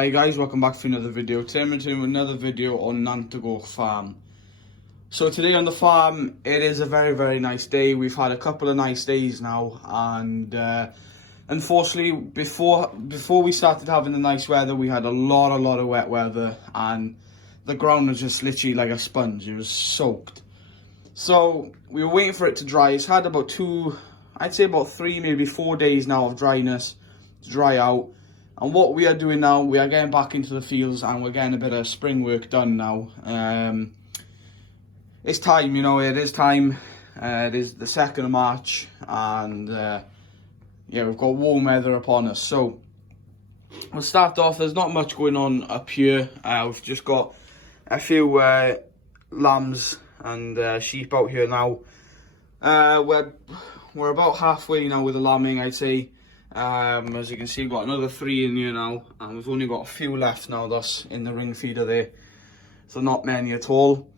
Hi guys, welcome back to another video. Today I'm doing another video on Nantago farm. So today on the farm, it is a very nice day. We've had a couple of nice days now, and unfortunately before we started having the nice weather, we had a lot of wet weather, and the ground was just literally like a sponge. It was soaked. So we were waiting for it to dry. It's had about I'd say about 3, maybe 4 days now of dryness to dry out. And what we are doing now, we are getting back into the fields and we're getting a bit of spring work done now. It's time, you know, it is time. It is the 2nd of March, and yeah, we've got warm weather upon us. So we'll start off. There's not much going on up here. We've just got a few lambs and sheep out here now. We're about halfway now with the lambing, I'd say. As you can see, we've got another 3 in here now, and we've only got a few left now that's in the ring feeder there, so not many at all.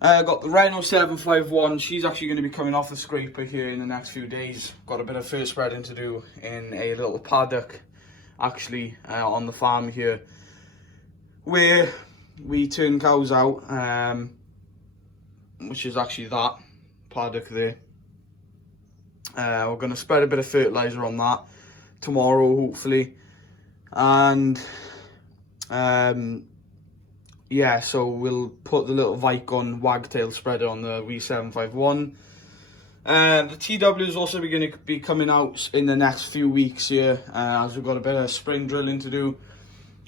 Got the Reno 751. She's actually going to be coming off the scraper here in the next few days. Got a bit of first spreading to do in a little paddock actually on the farm here, where we turn cows out, which is actually that paddock there. We're going to spread a bit of fertiliser on that tomorrow, hopefully. And yeah, so we'll put the little Vicon wagtail spreader on the V751. The TW is also going to be coming out in the next few weeks here, as we've got a bit of spring drilling to do.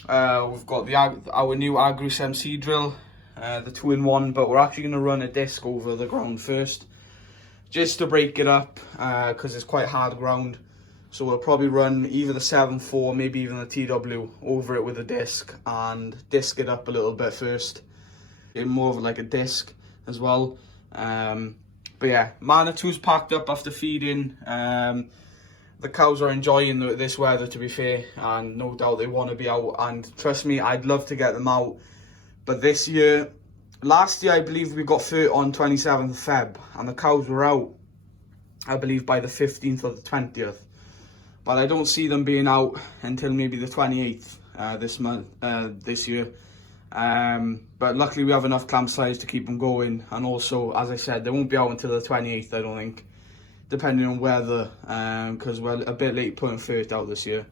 We've got our new Agrus MC drill, the 2-in-1, but we're actually going to run a disc over the ground first, just to break it up, because it's quite hard ground. So we'll probably run either the 7.4, maybe even the TW over it with a disc, and disc it up a little bit first, in more of like a disc as well. But yeah, Manitou's packed up after feeding. The cows are enjoying this weather, to be fair, and no doubt they want to be out, and trust me, I'd love to get them out. But this year, last year I believe we got fur on 27th of Feb, and the cows were out, I believe, by the 15th or the 20th. But I don't see them being out until maybe the 28th this year. But luckily we have enough clamp size to keep them going, and also, as I said, they won't be out until the 28th, I don't think, depending on weather, because we're a bit late putting fur out this year.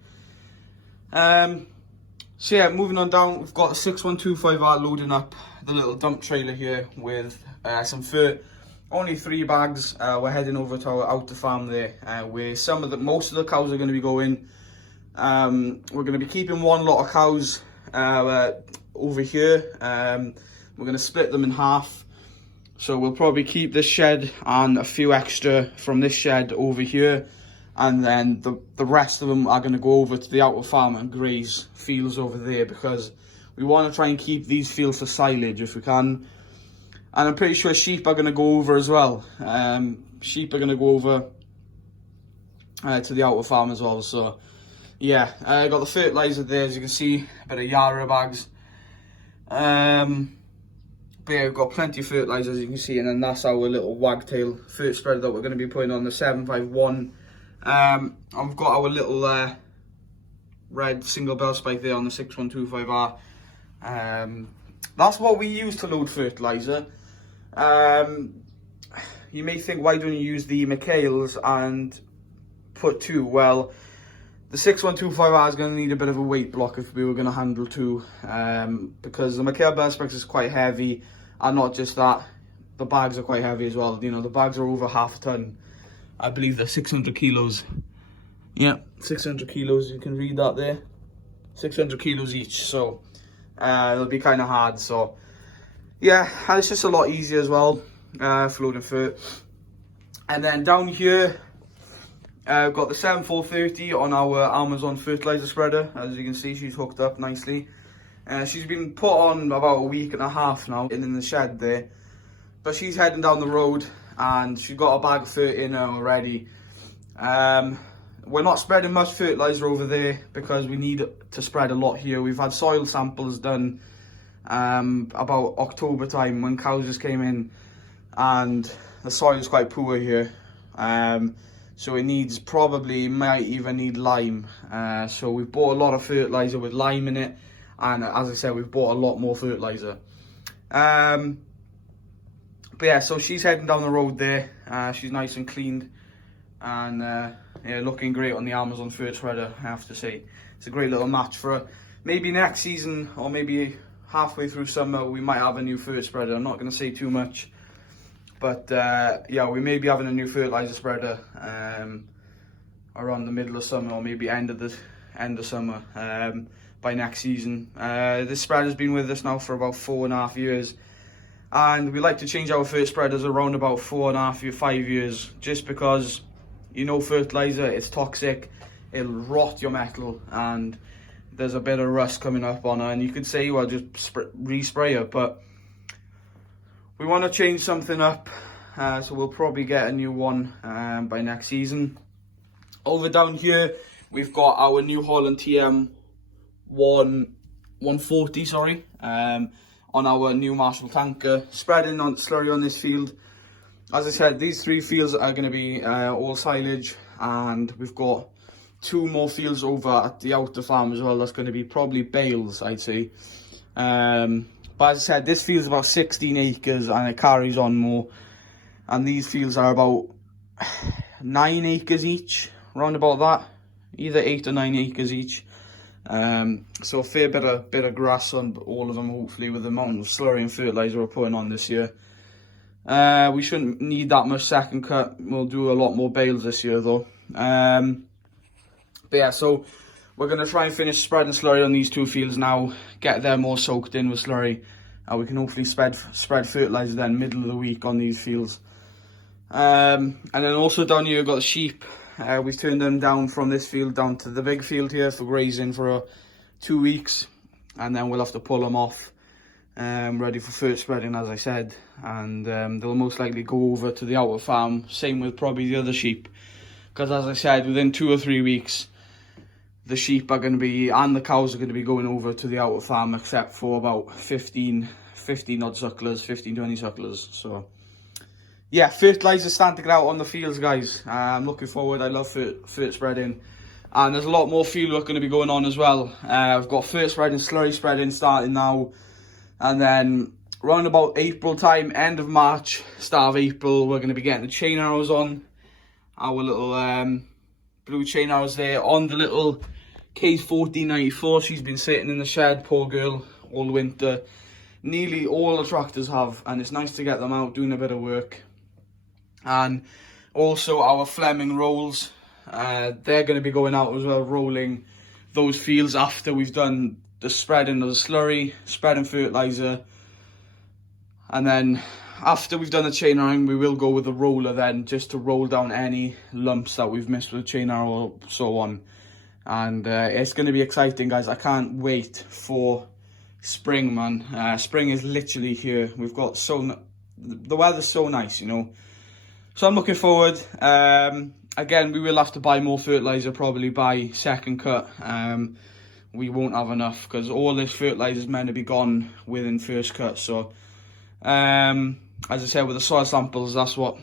So yeah, moving on down, we've got a 6125R loading up the little dump trailer here with some fur. Only 3 bags. We're heading over to our outer farm there, where most of the cows are going to be going. We're going to be keeping one lot of cows over here. We're going to split them in half. So we'll probably keep this shed and a few extra from this shed over here. And then the rest of them are going to go over to the outer farm and graze fields over there, because we want to try and keep these fields for silage if we can. And I'm pretty sure sheep are going to go over as well. Sheep are going to go over to the outer farm as well. So yeah, I got the fertiliser there, as you can see, a bit of Yara bags. But yeah, we've got plenty of fertiliser, as you can see, and then that's our little wagtail fert spreader that we're going to be putting on the 751. And we've got our little red single bell spike there on the 6125R. That's what we use to load fertiliser. You may think, why don't you use the McHale's and put 2? Well, the 6125R is going to need a bit of a weight block if we were going to handle 2, because the McHale bell spikes is quite heavy, and not just that, the bags are quite heavy as well. You know, the bags are over half a ton. I believe they're 600 kilos. Yeah, 600 kilos, you can read that there. 600 kilos each, so it'll be kind of hard. So yeah, and it's just a lot easier as well for loading fur. And then down here, I've got the 7430 on our Amazon fertiliser spreader. As you can see, she's hooked up nicely. She's been put on about a week and a half now in the shed there. But she's heading down the road, and she's got a bag of fur in her already. We're not spreading much fertiliser over there because we need to spread a lot here. We've had soil samples done about October time when cows just came in, and the soil is quite poor here. So it needs, probably might even need lime. So we've bought a lot of fertiliser with lime in it, and as I said, we've bought a lot more fertiliser. But yeah, so she's heading down the road there. She's nice and cleaned, and yeah, looking great on the Amazon fert spreader, I have to say. It's a great little match for her. Maybe next season, or maybe halfway through summer, we might have a new fert spreader. I'm not going to say too much, but yeah, we may be having a new fertiliser spreader around the middle of summer, or maybe end of summer by next season. This spreader's been with us now for about 4.5 years, and we like to change our fert spreaders around about 4.5 5 years, just because, you know, fertiliser, it's toxic, it'll rot your metal, and there's a bit of rust coming up on her, and you could say, well, just respray it, but we want to change something up, so we'll probably get a new one by next season. Over down here, we've got our New Holland TM 140, sorry, on our new Marshall tanker, spreading on slurry on this field. As I said, these 3 fields are going to be all silage, and we've got 2 more fields over at the outer farm as well. That's going to be probably bales, I'd say. But as I said, this field's about 16 acres, and it carries on more. And these fields are about 9 acres each, round about that, either 8 or 9 acres each. So a fair bit of grass on all of them, hopefully, with the amount of slurry and fertiliser we're putting on this year. We shouldn't need that much second cut. We'll do a lot more bales this year though. But yeah, so we're going to try and finish spreading slurry on these 2 fields now, get them all soaked in with slurry, and we can hopefully spread fertiliser then middle of the week on these fields. And then also down here we've got the sheep. We've turned them down from this field down to the big field here for grazing for 2 weeks, and then we'll have to pull them off, ready for fert spreading, as I said, and they'll most likely go over to the outer farm. Same with probably the other sheep, because as I said, within 2 or 3 weeks the sheep are going to be, and the cows are going to be going over to the outer farm, except for about 15 odd sucklers, 15-20 sucklers. So yeah, fertiliser's starting to get out on the fields, guys. I'm looking forward. I love fert spreading, and there's a lot more field work going to be going on as well. I've got fert spreading, slurry spreading starting now, and then around about April time, end of March, start of April, we're going to be getting the chain arrows on. Our little blue chain arrows there on the little Case 1494. She's been sitting in the shed, poor girl, all winter. Nearly all the tractors have, and it's nice to get them out doing a bit of work. And also our Fleming rolls, they're going to be going out as well, rolling those fields after we've done the spreading of the slurry, spreading fertiliser, and then after we've done the chain arrowing, we will go with the roller then, just to roll down any lumps that we've missed with the chain arrow or so on. And it's going to be exciting, guys. I can't wait for spring, man. Spring is literally here. We've got the weather's so nice, you know. So I'm looking forward. Again, we will have to buy more fertiliser, probably by second cut. We won't have enough, because all this fertiliser is meant to be gone within first cut. So as I said, with the soil samples, that's what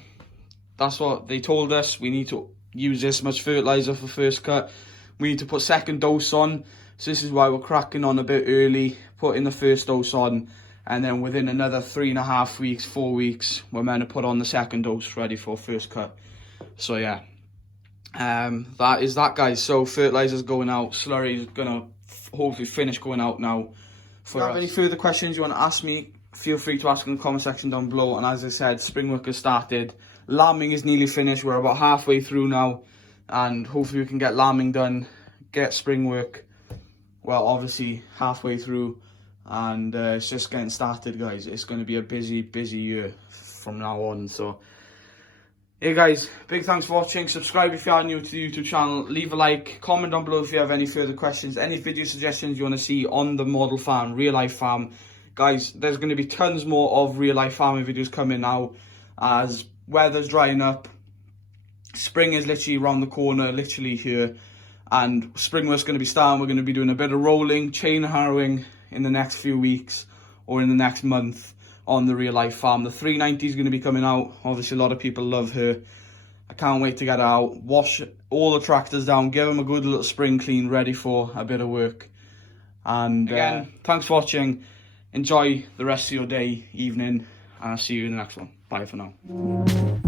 they told us. We need to use this much fertiliser for first cut. We need to put second dose on. So this is why we're cracking on a bit early, putting the first dose on, and then within another 3.5 weeks, 4 weeks, we're meant to put on the second dose ready for first cut. So yeah, that is that, guys. So fertiliser's going out, slurry is gonna hopefully finish going out now. If you have any further questions you want to ask me, feel free to ask in the comment section down below. And as I said, spring work has started. Lambing is nearly finished. We're about halfway through now, and hopefully we can get lambing done, get spring work, well, obviously halfway through, and it's just getting started, guys. It's going to be a busy year from now on. So hey guys, big thanks for watching. Subscribe if you are new to the YouTube channel. Leave a like, comment down below if you have any further questions, any video suggestions you want to see on the model farm, real life farm. Guys, there's going to be tons more of real life farming videos coming now, as weather's drying up. Spring is literally around the corner, literally here, and spring work's going to be starting. We're going to be doing a bit of rolling, chain harrowing in the next few weeks, or in the next month, on the real life farm. The 390 is going to be coming out. Obviously a lot of people love her, I can't wait to get out, wash all the tractors down, give them a good little spring clean, ready for a bit of work. And again, thanks for watching. Enjoy the rest of your day, evening, and I'll see you in the next one. Bye for now.